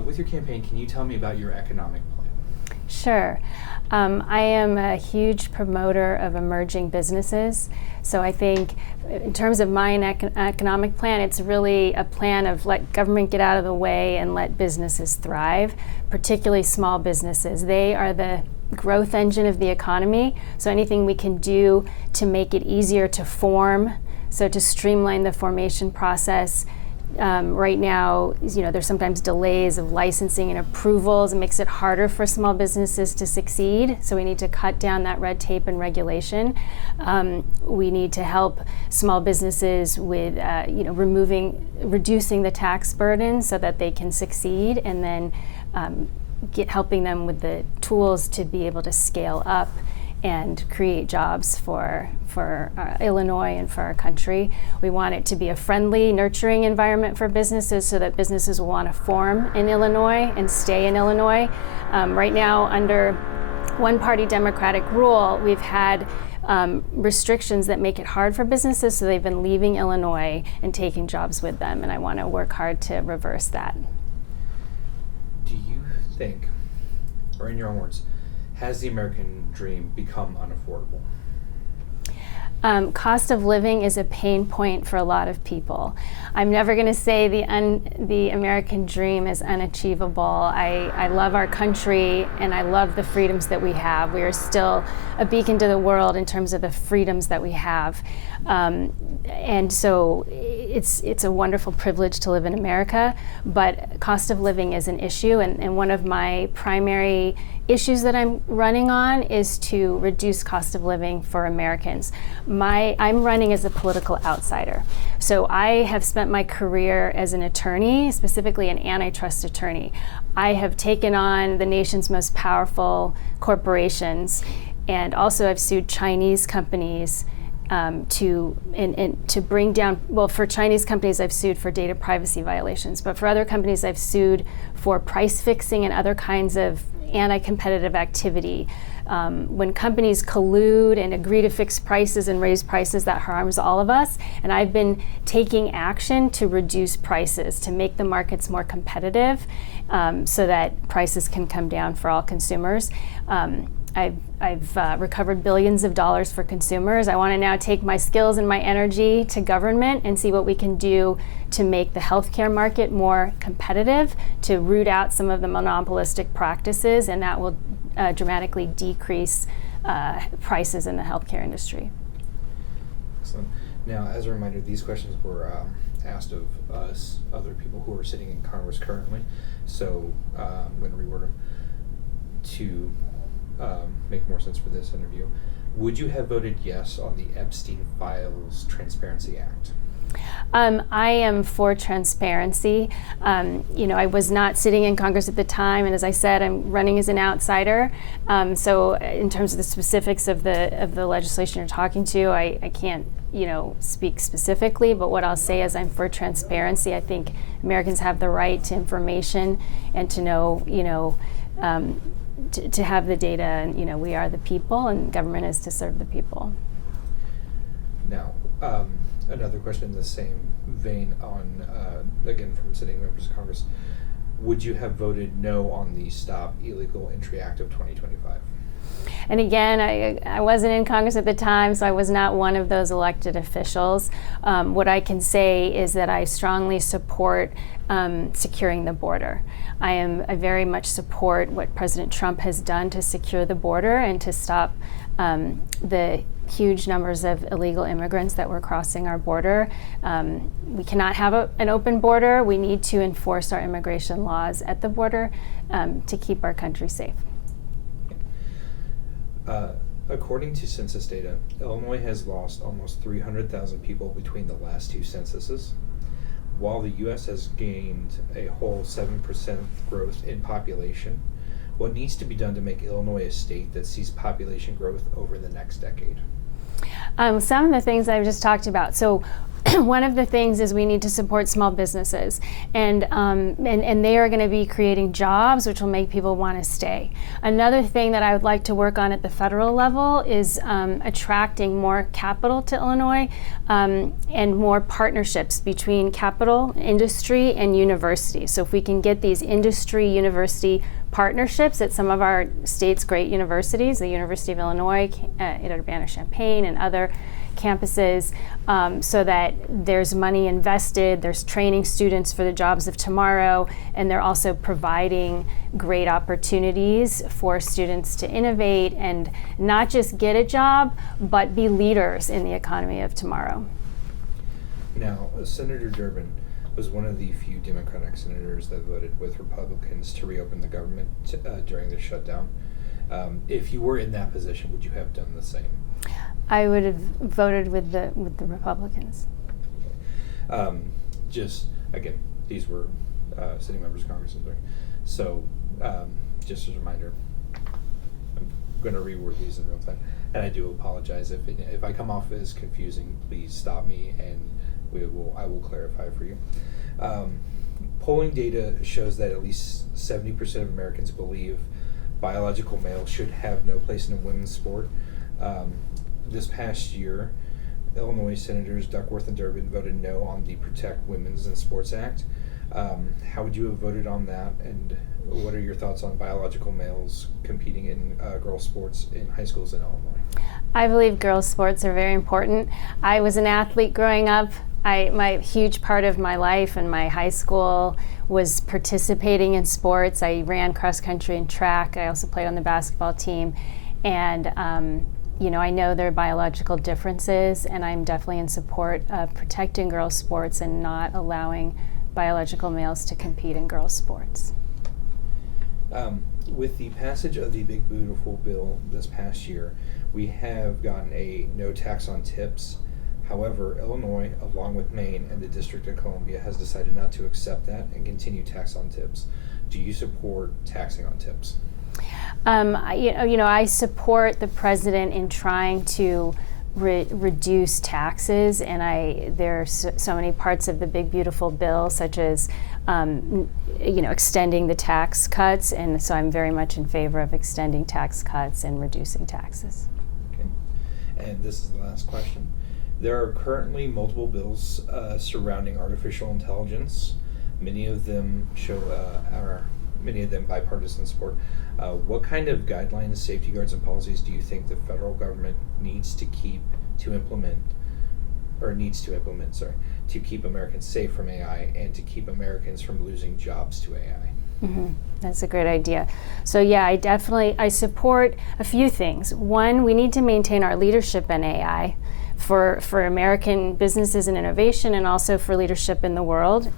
with your campaign, can you tell me about your economic plan? Sure. I am a huge promoter of emerging businesses. So I think in terms of my economic plan, it's really a plan of let government get out of the way and let businesses thrive, particularly small businesses. They are the growth engine of the economy. So anything we can do to make it easier to form, so to streamline the formation process. Right now, there's sometimes delays of licensing and approvals. It makes it harder for small businesses to succeed. So we need to cut down that red tape and regulation. We need to help small businesses with, reducing the tax burden so that they can succeed, and then helping them with the tools to be able to scale up and create jobs for Illinois and for our country. We want it to be a friendly, nurturing environment for businesses so that businesses will want to form in Illinois and stay in Illinois. Right now, under one-party Democratic rule, we've had restrictions that make it hard for businesses, so they've been leaving Illinois and taking jobs with them, and I want to work hard to reverse that. Do you think, or in your own words, has the American dream become unaffordable? Cost of living is a pain point for a lot of people. I'm never going to say the American dream is unachievable. I love our country and I love the freedoms that we have. We are still a beacon to the world in terms of the freedoms that we have. And so it's a wonderful privilege to live in America, but cost of living is an issue, and one of my primary issues that I'm running on is to reduce cost of living for Americans. I'm running as a political outsider. So I have spent my career as an attorney, specifically an antitrust attorney. I have taken on the nation's most powerful corporations, and also I've sued Chinese companies to bring down, for Chinese companies I've sued for data privacy violations, but for other companies I've sued for price fixing and other kinds of anti-competitive activity. When companies collude and agree to fix prices and raise prices, that harms all of us. And I've been taking action to reduce prices, to make the markets more competitive, so that prices can come down for all consumers. I've recovered billions of dollars for consumers. I want to now take my skills and my energy to government and see what we can do to make the healthcare market more competitive, to root out some of the monopolistic practices, and that will dramatically decrease prices in the healthcare industry. Excellent. Now, as a reminder, these questions were asked of us, other people who are sitting in Congress currently, so I'm going to reword them to make more sense for this interview. Would you have voted yes on the Epstein Files Transparency Act? I am for transparency. I was not sitting in Congress at the time, and as I said, I'm running as an outsider. So in terms of the specifics of the legislation you're talking to, I can't speak specifically, but what I'll say is I'm for transparency. I think Americans have the right to information and to know, to have the data, and we are the people, and government is to serve the people. Now, another question in the same vein on, again, from sitting members of Congress. Would you have voted no on the Stop Illegal Entry Act of 2025? And again, I wasn't in Congress at the time, so I was not one of those elected officials. What I can say is that I strongly support securing the border. I very much support what President Trump has done to secure the border and to stop the huge numbers of illegal immigrants that were crossing our border. We cannot have an open border. We need to enforce our immigration laws at the border to keep our country safe. According to census data, Illinois has lost almost 300,000 people between the last two censuses, while the U.S. has gained a whole 7% growth in population. What needs to be done to make Illinois a state that sees population growth over the next decade? Some of the things I've just talked about. So one of the things is we need to support small businesses, and they are going to be creating jobs which will make people want to stay. Another thing that I would like to work on at the federal level is attracting more capital to Illinois, and more partnerships between capital, industry, and university. So if we can get these industry-university partnerships at some of our state's great universities, the University of Illinois, Urbana-Champaign, and other campuses, so that there's money invested, there's training students for the jobs of tomorrow, and they're also providing great opportunities for students to innovate and not just get a job, but be leaders in the economy of tomorrow. Now, Senator Durbin was one of the few Democratic senators that voted with Republicans to reopen the government during the shutdown. If you were in that position, would you have done the same? I would have voted with the Republicans. Just again, these were sitting members of Congress. So, just as a reminder, I'm going to reword these in real time, and I do apologize if I come off as confusing. Please stop me, and I will clarify for you. Polling data shows that at least 70% of Americans believe biological males should have no place in a women's sport. This past year, Illinois Senators Duckworth and Durbin voted no on the Protect Women's in Sports Act. How would you have voted on that, and what are your thoughts on biological males competing in girls' sports in high schools in Illinois? I believe girls' sports are very important. I was an athlete growing up. My huge part of my life and my high school was participating in sports. I ran cross country and track. I also played on the basketball team, and I know there are biological differences, and I'm definitely in support of protecting girls' sports and not allowing biological males to compete in girls' sports. With the passage of the Big Beautiful Bill this past year, we have gotten a no tax on tips. However, Illinois, along with Maine and the District of Columbia, has decided not to accept that and continue tax on tips. Do you support taxing on tips? I support the president in trying to reduce taxes, and there are so many parts of the Big Beautiful Bill, such as extending the tax cuts, and so I'm very much in favor of extending tax cuts and reducing taxes. Okay, and this is the last question. There are currently multiple bills surrounding artificial intelligence. Many of them bipartisan support. What kind of guidelines, safeguards, and policies do you think the federal government needs to implement to keep Americans safe from AI and to keep Americans from losing jobs to AI? Mm-hmm. That's a great idea. So yeah, I support a few things. One, we need to maintain our leadership in AI for American businesses and innovation, and also for leadership in the world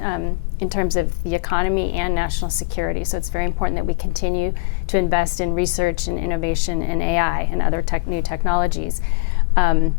in terms of the economy and national security. So it's very important that we continue to invest in research and innovation in AI and other new technologies. In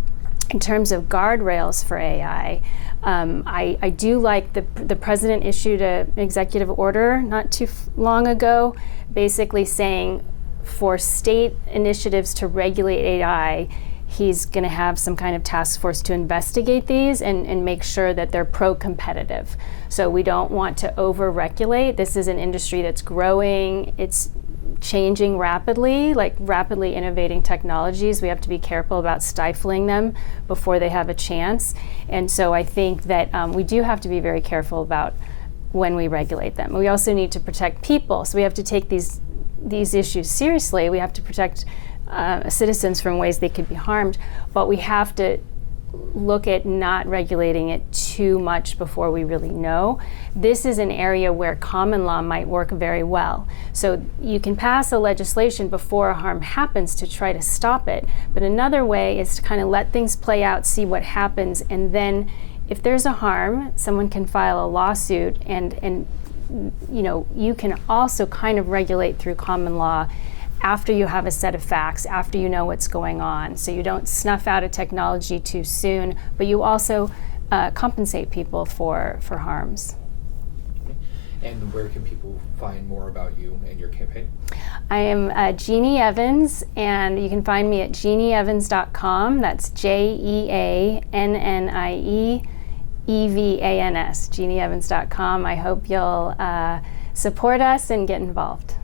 terms of guardrails for AI, I do like the president issued an executive order not too long ago, basically saying for state initiatives to regulate AI, he's going to have some kind of task force to investigate these and make sure that they're pro-competitive. So we don't want to over-regulate. This is an industry that's growing. It's changing rapidly, like rapidly innovating technologies. We have to be careful about stifling them before they have a chance. And so I think that we do have to be very careful about when we regulate them. We also need to protect people. So we have to take these issues seriously. We have to protect citizens from ways they could be harmed, but we have to look at not regulating it too much before we really know. This is an area where common law might work very well. So you can pass a legislation before a harm happens to try to stop it, but another way is to kind of let things play out, see what happens, and then if there's a harm, someone can file a lawsuit, and you can also kind of regulate through common law after you have a set of facts, after you know what's going on. So you don't snuff out a technology too soon, but you also compensate people for harms. And where can people find more about you and your campaign? I am Jeannie Evans, and you can find me at jeannieevans.com. That's JeannieEvans.com. EVANS, JeannieEvans.com. I hope you'll support us and get involved.